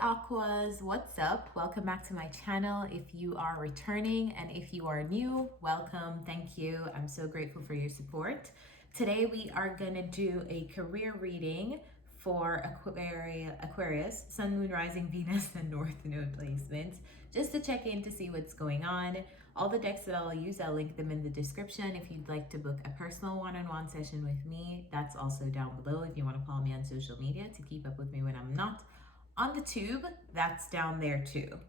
Aquas, what's up? Welcome back to my channel. If you are returning and if you are new, welcome. Thank you. I'm so grateful for your support. Today we are gonna do a career reading for Aquarius, Sun, Moon, Rising, Venus, and North Node placements, just to check in to see what's going on. All the decks that I'll use, I'll link them in the description. If you'd like to book a personal one-on-one session with me, that's also down below. If you want to follow me on social media to keep up with me when I'm not on the tube, that's down there too.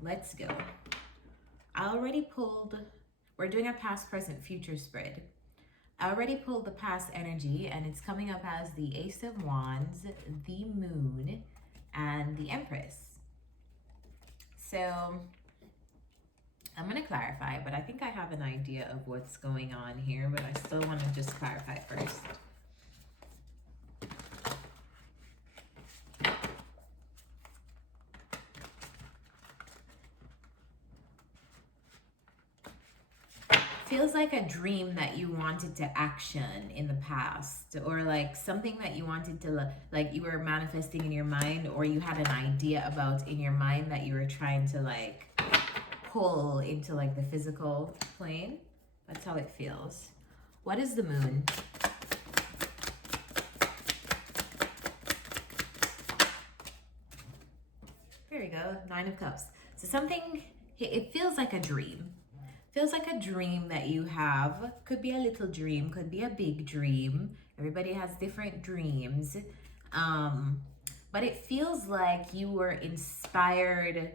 Let's go. I already pulled, we're doing a past, present, future spread. I already pulled the past energy and it's coming up as the Ace of Wands, the Moon, and the Empress. So I'm going to clarify, but I think I have an idea of what's going on here, but I still want to just clarify first. Feels like a dream that you wanted to action in the past, or like something that you wanted to, like you were manifesting in your mind, or you had an idea about in your mind that you were trying to like pull into like the physical plane. That's how it feels. What is the moon? There we go, 9 of Cups. So something, it feels like a dream. Feels like a dream that you have. Could be a little dream, could be a big dream. Everybody has different dreams. But it feels like you were inspired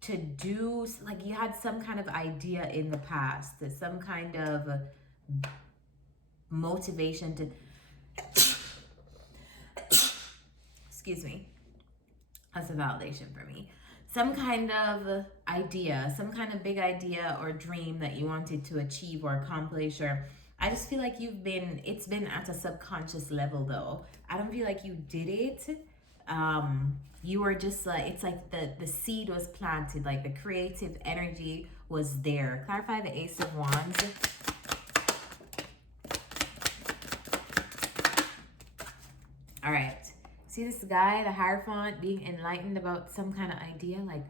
to do, like you had some kind of idea in the past, some kind of motivation to, excuse me, that's a validation for me. Some kind of idea, some kind of big idea or dream that you wanted to achieve or accomplish, or I just feel like it's been at a subconscious level though. I don't feel like you did it. You were just like, it's like the seed was planted, like the creative energy was there. Clarify the Ace of Wands. All right. See this guy, the Hierophant, being enlightened about some kind of idea? Like,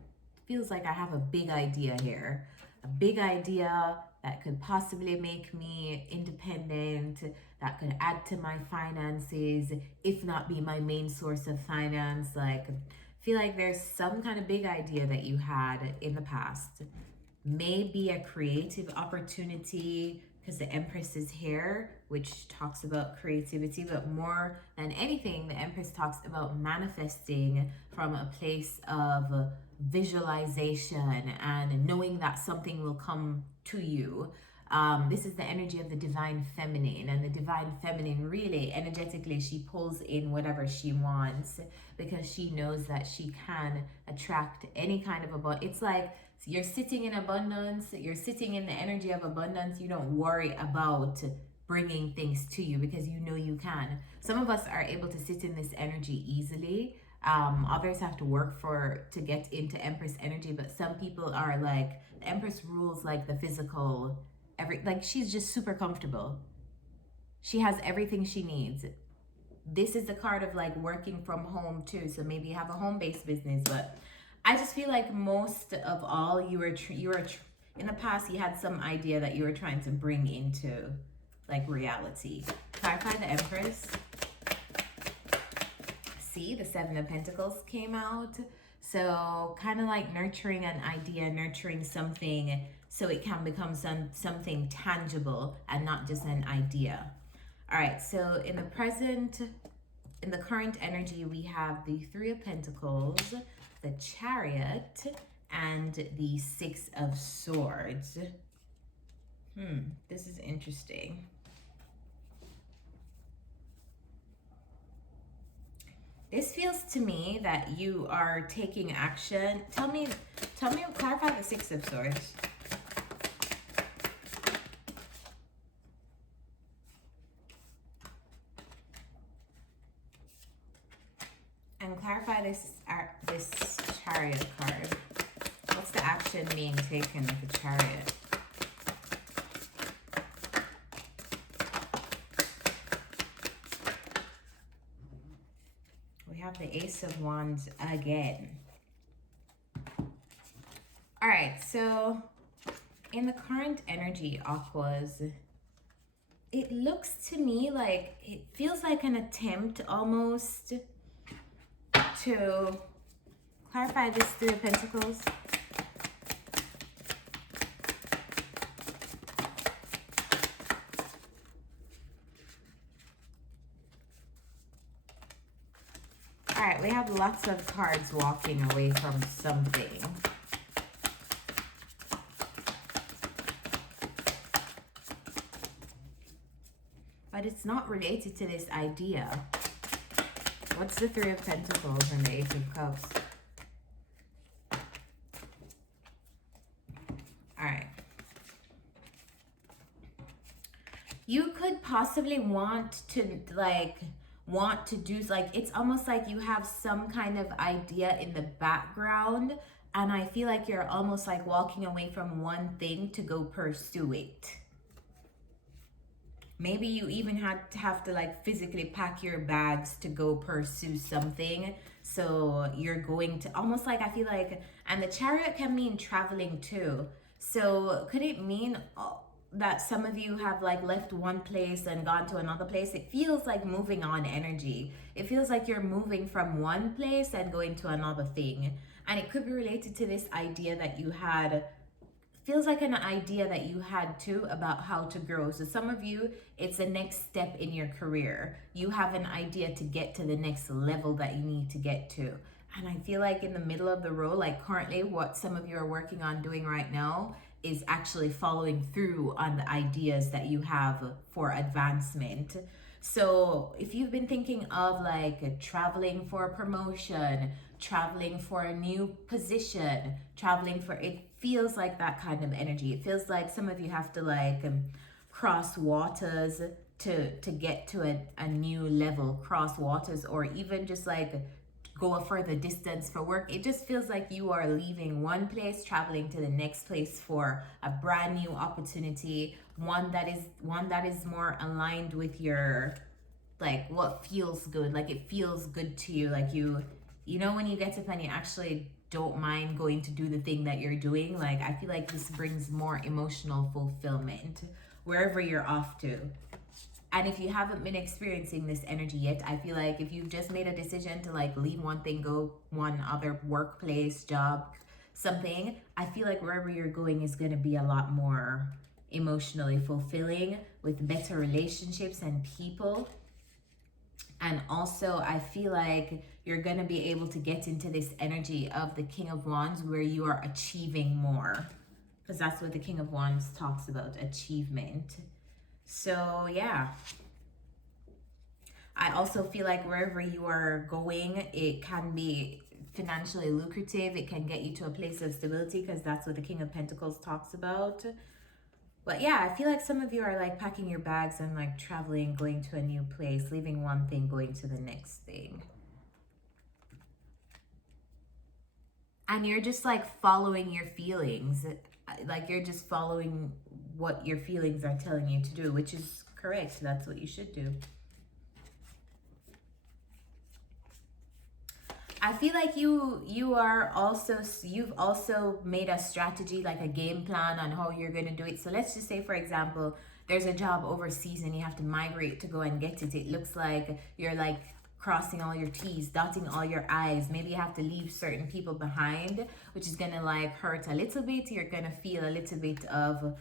feels like I have a big idea here. A big idea that could possibly make me independent, that could add to my finances, if not be my main source of finance. Like, feel like there's some kind of big idea that you had in the past. Maybe a creative opportunity, because the Empress is here, which talks about creativity, but more than anything, the Empress talks about manifesting from a place of visualization and knowing that something will come to you. This is the energy of the Divine Feminine, and the Divine Feminine really, energetically, she pulls in whatever she wants because she knows that she can attract any kind of abundance. It's like, you're sitting in abundance, you're sitting in the energy of abundance. You don't worry about bringing things to you because you know you can. Some of us are able to sit in this energy easily. Others have to work to get into Empress energy, but some people are like, the Empress rules like the physical, like she's just super comfortable. She has everything she needs. This is the card of like working from home too. So maybe you have a home-based business, but I just feel like most of all, you were in the past, you had some idea that you were trying to bring into like reality. Clarify the Empress. See, the 7 of Pentacles came out. So kind of like nurturing an idea, nurturing something so it can become something tangible and not just an idea. All right, so in the current energy, we have the 3 of Pentacles, the Chariot, and the 6 of Swords. This is interesting. This feels to me that you are taking action. Tell me, clarify the 6 of Swords. And clarify this Chariot card. What's the action being taken with the Chariot? We have the Ace of Wands again. right, so in the current energy, Aquas, it looks to me like it feels like an attempt almost to clarify this Three of Pentacles. All right, we have lots of cards walking away from something. But it's not related to this idea. What's the Three of Pentacles and the Ace of Cups? All right. You could possibly want to do, like, it's almost like you have some kind of idea in the background, and I feel like you're almost like walking away from one thing to go pursue it. Maybe you even have to like physically pack your bags to go pursue something. So you're going to almost like, I feel like, and the Chariot can mean traveling too. So could it mean that some of you have like left one place and gone to another place? It feels like moving on energy. It feels like you're moving from one place and going to another thing. And it could be related to this idea that you had, feels like an idea that you had too about how to grow. So some of you, it's the next step in your career. You have an idea to get to the next level that you need to get to. And I feel like in the middle of the road, like currently what some of you are working on doing right now is actually following through on the ideas that you have for advancement. So if you've been thinking of like traveling for a promotion, traveling for a new position, traveling for, it feels like that kind of energy. It feels like some of you have to like cross waters to get to a new level, cross waters, or even just like go a further distance for work. It just feels like you are leaving one place, traveling to the next place for a brand new opportunity, one that is more aligned with your, like, what feels good. Like it feels good to you, like you know when you get up and you actually don't mind going to do the thing that you're doing. Like I feel like this brings more emotional fulfillment wherever you're off to. And if you haven't been experiencing this energy yet, I feel like if you've just made a decision to like leave one thing, go one other workplace, job, something, I feel like wherever you're going is going to be a lot more emotionally fulfilling with better relationships and people. And also I feel like you're going to be able to get into this energy of the King of Wands where you are achieving more, because that's what the King of Wands talks about, achievement. So yeah, I also feel like wherever you are going, it can be financially lucrative. It can get you to a place of stability, because that's what the King of Pentacles talks about. But yeah, I feel like some of you are like packing your bags and like traveling, going to a new place, leaving one thing, going to the next thing. And you're just like following your feelings. Like you're just following what your feelings are telling you to do, which is correct. That's what you should do. I feel like you've also made a strategy, like a game plan on how you're going to do it. So let's just say, for example, there's a job overseas and you have to migrate to go and get it. It looks like you're like crossing all your T's, dotting all your I's. Maybe you have to leave certain people behind, which is going to like hurt a little bit. You're going to feel a little bit of,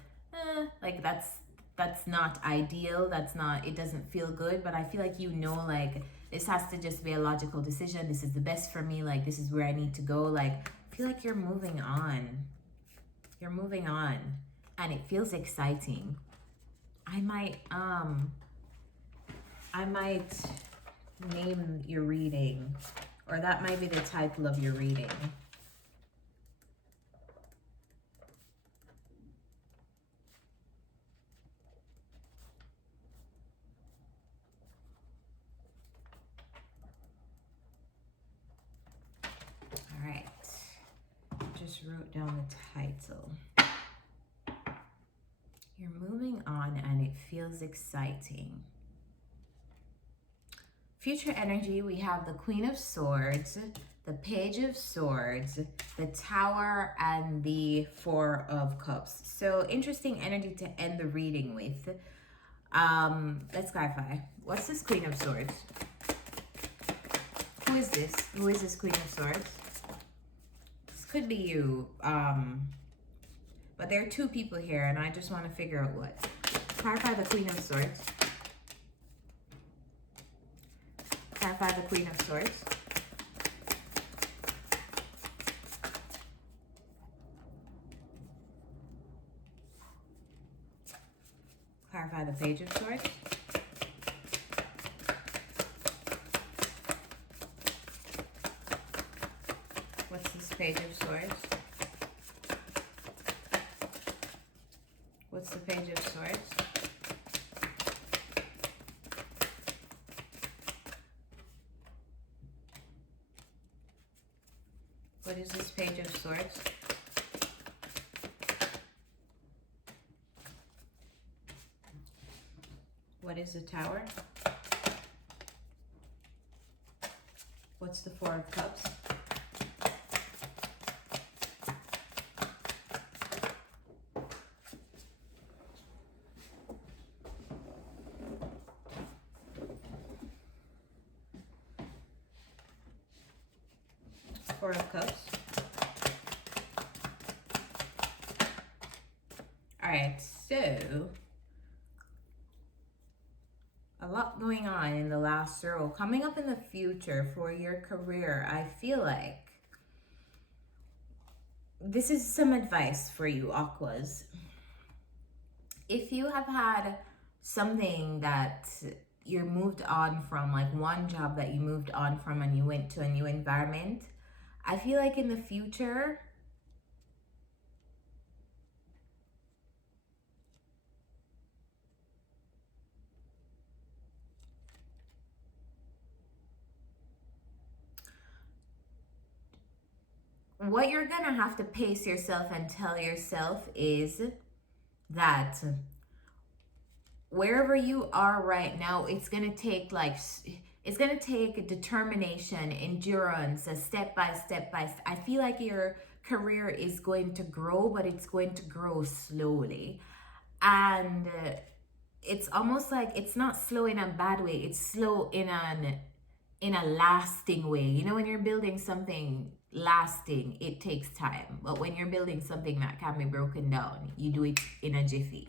like that's not ideal. It doesn't feel good. But I feel like, like, this has to just be a logical decision. This is the best for me. Like, this is where I need to go. Like, I feel like you're moving on. You're moving on. And it feels exciting. I might name your reading, or that might be the title of your reading. All right. Just wrote down the title. You're moving on and it feels exciting. Future energy, we have the Queen of Swords, the Page of Swords, the Tower, and the Four of Cups. So interesting energy to end the reading with. Let's clarify. What's this Queen of Swords? Who is this? Who is this Queen of Swords? This could be you. But there are two people here, and I just want to figure out what. Clarify the Queen of Swords. Clarify the Queen of Swords. Clarify the Page of Swords. What's this Page of Swords? What's the Page of Swords? What is this Page of Swords? What is the Tower? What's the Four of Cups? Four of Cups. All right, so a lot going on in the last row. Coming up in the future for your career, I feel like this is some advice for you, Aquas. If you have had something that you moved on from, like one job that you moved on from and you went to a new environment, I feel like in the future, what you're gonna have to pace yourself and tell yourself is that wherever you are right now, it's gonna take determination, endurance, a step by step. I feel like your career is going to grow, but it's going to grow slowly. And it's almost like it's not slow in a bad way, it's slow in a lasting way. You know, when you're building something lasting, it takes time. But when you're building something that can be broken down, you do it in a jiffy.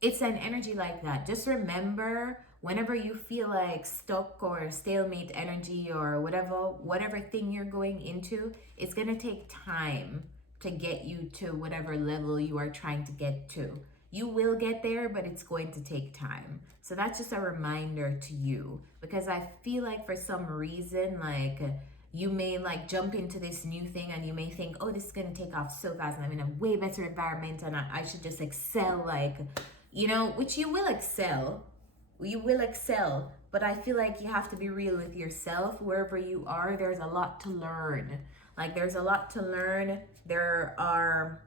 It's an energy like that. Just remember, whenever you feel like stuck or stalemate energy or whatever thing you're going into, it's going to take time to get you to whatever level you are trying to get to. You will get there, but it's going to take time. So that's just a reminder to you, because I feel like for some reason, like you may like jump into this new thing and you may think, oh, this is going to take off so fast and I'm in a way better environment and I should just excel, like, you know, which you will excel. You will excel, but I feel like you have to be real with yourself. Wherever you are, there's a lot to learn. Like, there's a lot to learn. There are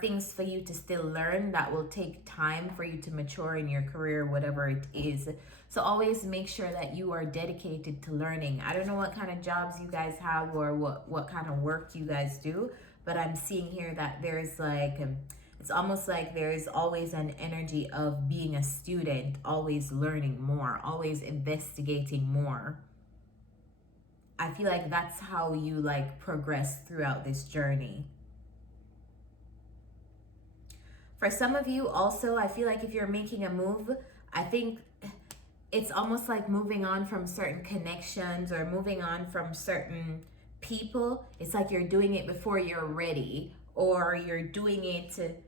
things for you to still learn that will take time for you to mature in your career, whatever it is. So always make sure that you are dedicated to learning. I don't know what kind of jobs you guys have or what kind of work you guys do, but I'm seeing here that there's like, it's almost like there's always an energy of being a student, always learning more, always investigating more. I feel like that's how you like progress throughout this journey. For some of you also, I feel like if you're making a move, I think it's almost like moving on from certain connections or moving on from certain people. It's like you're doing it before you're ready, or you're doing it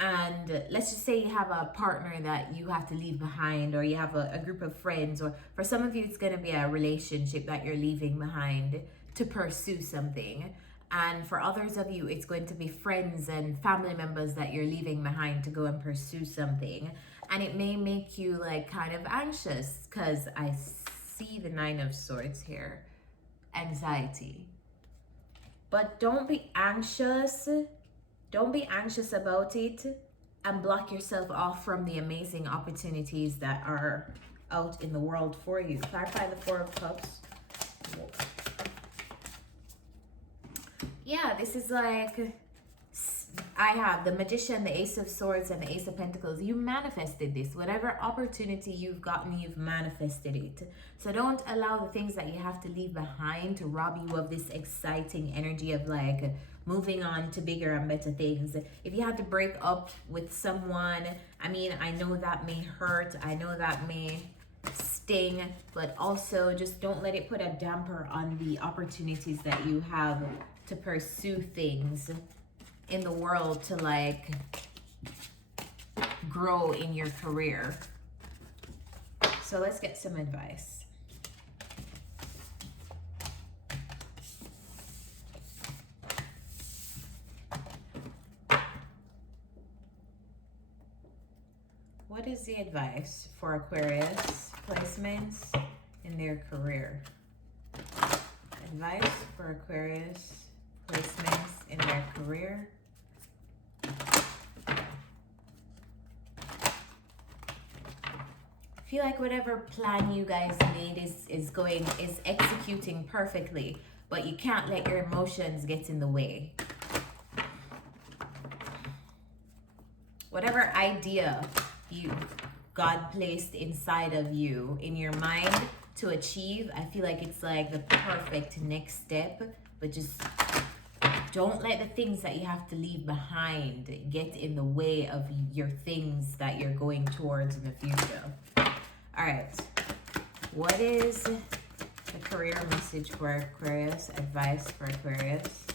and let's just say you have a partner that you have to leave behind, or you have a group of friends, or for some of you it's going to be a relationship that you're leaving behind to pursue something. And for others of you, it's going to be friends and family members that you're leaving behind to go and pursue something. And it may make you like kind of anxious, because I see the Nine of Swords here. Anxiety. But don't be anxious. Don't be anxious about it and block yourself off from the amazing opportunities that are out in the world for you. Clarify the Four of Cups. Yeah, this is like, I have the Magician, the Ace of Swords, and the Ace of Pentacles. You manifested this. Whatever opportunity you've gotten, you've manifested it. So don't allow the things that you have to leave behind to rob you of this exciting energy of like moving on to bigger and better things. If you had to break up with someone, I mean, I know that may hurt. I know that may sting, but also just don't let it put a damper on the opportunities that you have to pursue things in the world, to like grow in your career. So let's get some advice. What is the advice for Aquarius placements in their career? Advice for Aquarius placements in their career. I feel like whatever plan you guys made is executing perfectly, but you can't let your emotions get in the way. Whatever idea God placed inside of you in your mind to achieve, I feel like it's like the perfect next step, but just don't let the things that you have to leave behind get in the way of your things that you're going towards in the future. All right, what is the career message for Aquarius? Advice for Aquarius.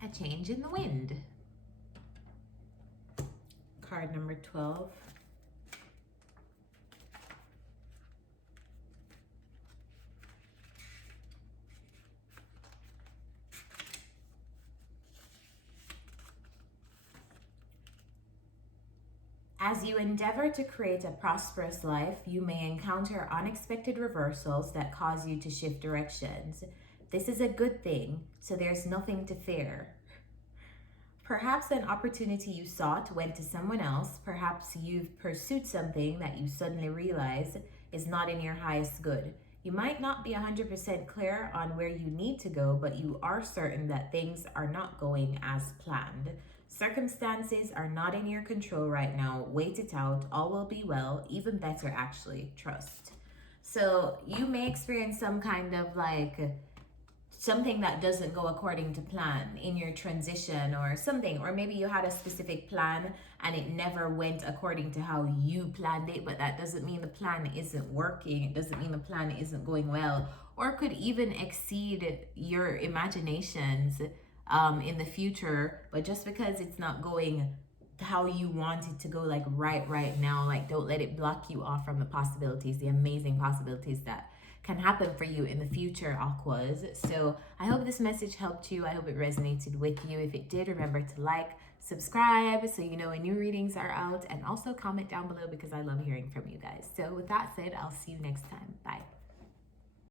A change in the wind. Card number 12. As you endeavor to create a prosperous life, you may encounter unexpected reversals that cause you to shift directions. This is a good thing, so there's nothing to fear. Perhaps an opportunity you sought went to someone else. Perhaps you've pursued something that you suddenly realize is not in your highest good. You might not be 100% clear on where you need to go, but you are certain that things are not going as planned. Circumstances are not in your control right now. Wait it out. All will be well. Even better, actually. Trust. So you may experience some kind of like something that doesn't go according to plan in your transition or something, or maybe you had a specific plan and it never went according to how you planned it, but that doesn't mean the plan isn't working. It doesn't mean the plan isn't going well, or could even exceed your imaginations in the future. But just because it's not going how you want it to go, like right now, like don't let it block you off from the possibilities, the amazing possibilities that can happen for you in the future, Aquas. So I hope this message helped you. I hope it resonated with you. If it did, remember to like, subscribe so you know when new readings are out, and also comment down below because I love hearing from you guys. So with that said, I'll see you next time. Bye.